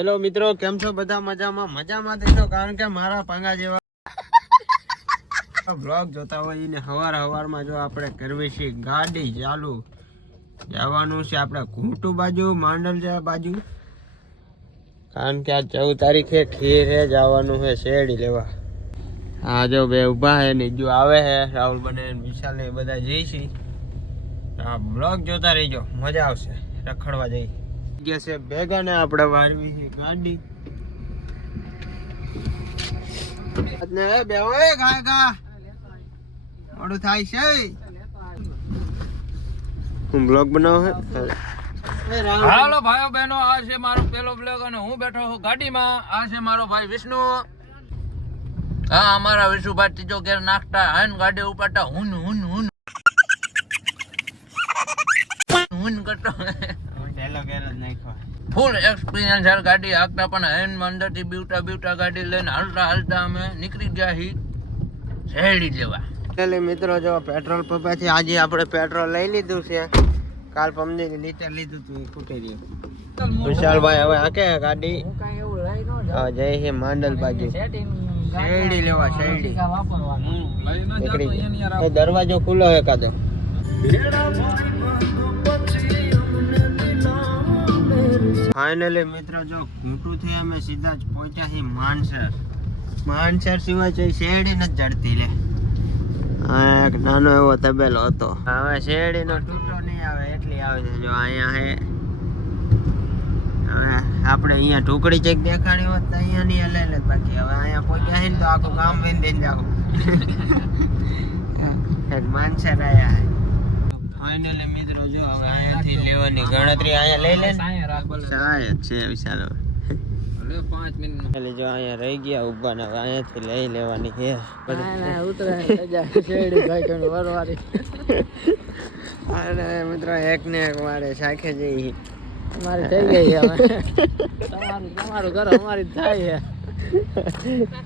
Hello મિત્રો, કેમ છો બધા? મજામાં? મજામાં દેશો કારણ કે મારા પાંગા જેવા બ્લોગ જોતા હોય ને હવાર હવારમાં જો આપણે કરવી છે ગાડી ચાલુ. જવાનું છે આપણે ઘૂંટું બાજુ, માંડલ બાજુ. કારણ કે આ ચૌદ તારીખે ખીરે જવાનું છે શેરડી લેવા. હા જો બે ઊભા હે ને જો આવે હે, રાહુલ બને વિશાલ ને બધા જઈશી આ બ્લોગ જોતા રહીજો, મજા આવશે, રખડવા જઈ. ગયા છે ભેગા ને આપણે વારવી છે ગાડી. ને બે ઓય ગા ગા મોડું થાય છે. હું બ્લોગ બનાવો હે? હાલો ભાઈઓ બહેનો આ છે મારો પેલો બ્લોગ અને હું બેઠો છું ગાડીમાં. આ છે મારો ભાઈ વિષ્ણુ. હા અમારા વિષ્ણુભાઈ ત્રીજો ઘેર નાખતા હન ગાડી ઉપાડતા હું હું હું કરતો ઢેલો ઘેર જ નાખ્યો ફૂલ એક્સપિરિયન્સ છે ગાડી હાંકતા પણ હેન અંદરથી બીવટા બીવટા ગાડી લઈને હાલતા હાલતા અમે નીકળી ગયા હી શેરડી જેવા. એટલે મિત્રો જો પેટ્રોલ પંપેથી આજે આપણે પેટ્રોલ લઈ લીધું છે. કાલ પમની લીટર લીધું હતું ખૂટી ગયું. વિશાલભાઈ હવે હાકે ગાડી? હવે જય હે માંડલ બાજુ. શેરડી લેવા શેરડી. નીકળી દરવાજો ખુલ્લો હે ફાઇનલી મિત્રો જો ઘૂંટું થી અમે સીધા જ પહોંચ્યા છીએ માનસર માનસર સિવાય જઈ શેરડી નથી જડતી લે. આ એક નાનો એવો તબેલો હતો. હવે શેરડીનો તૂટો નહીં આવે એટલી આવે છે જો અહીંયા હે. હવે આપણે અહીંયા ઢોકળી ચેક દેખાણી હોત તો અહીંયા નહીં લઈ લે બાકી. હવે અહીંયા પહોંચ્યા છે ને તો આખું કામ વેન દઈને જાઓ. એક માનસર આયા હે. ફાઇનલી મિત્રો જો હવે અહીંયાથી લેવાની ગણતરી અહીંયા લઈ લે સાય છે વિશાલ પાંચ મિનિટ એટલે જો અહીંયા રહી ગયા ઊભા ને અહીંયાથી લઈ લેવાની છે. અને મિત્રો એક ને એક મારે શાખે જઈ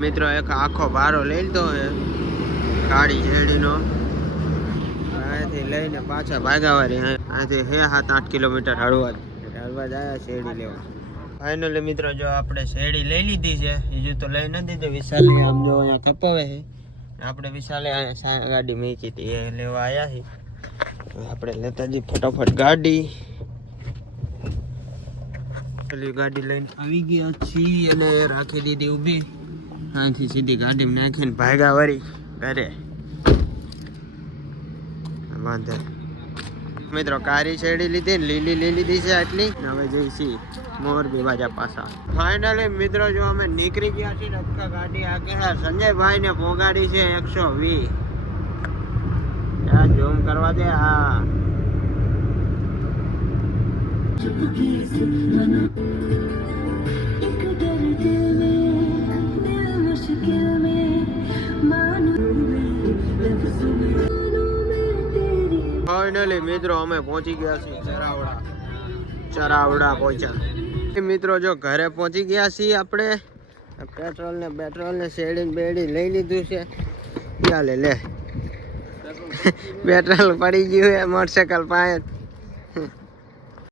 મિત્રો એક આખો બારો લઈ લીધો હે કાળી શેરડીનો. અહીંયાથી લઈને પાછા ભાગાવારી. અહીંથી હે સાત આઠ કિલોમીટર હળવદ. હળવદ આવ્યા શેરડી લેવા. ફાઇનલી મિત્રો જો આપણે શેરડી લઈ લીધી છે બીજું તો લઈ નથી તો વિશાલ આમ જો અહીંયા કપાવે છે. આપણે વિશાલે અહીંયા ગાડી મૂકી હતી એ લેવા આવ્યા છે. આપણે લેતા જઈએ ફટાફટ ગાડી. પેલી ગાડી લઈને આવી ગયા છીએ અને રાખી દીધી ઊભી. અહીંથી સીધી ગાડી નાખીને ભાગા વળી ઘરે. વાંધો. મિત્રો, કારી શેરડી લીધી ને લીલી લીલી લીધી છે આટલી. ને હવે જઈશી મોરબી બાજા પાછા. ફાઇનલી મિત્રો, જો અમે નીકળી ગયા છીએ રટકા ગાડી આગે છે સંજયભાઈ ને પોગાડી છે એકસો વીસ. ઝૂમ કરવા દે હા ફાઇનલી મિત્રો, અમે પહોંચી ગયા છીએ ચરાવડા. ચરાવડા પહોંચ્યા. મિત્રો, જો ઘરે પહોંચી ગયા છીએ આપણે. પેટ્રોલ ને પેટ્રોલ ને શેડી બેડી લઈ લીધું છે. ચાલે લે પેટ્રોલ પડી ગયું મોટરસાયકલ પાસે.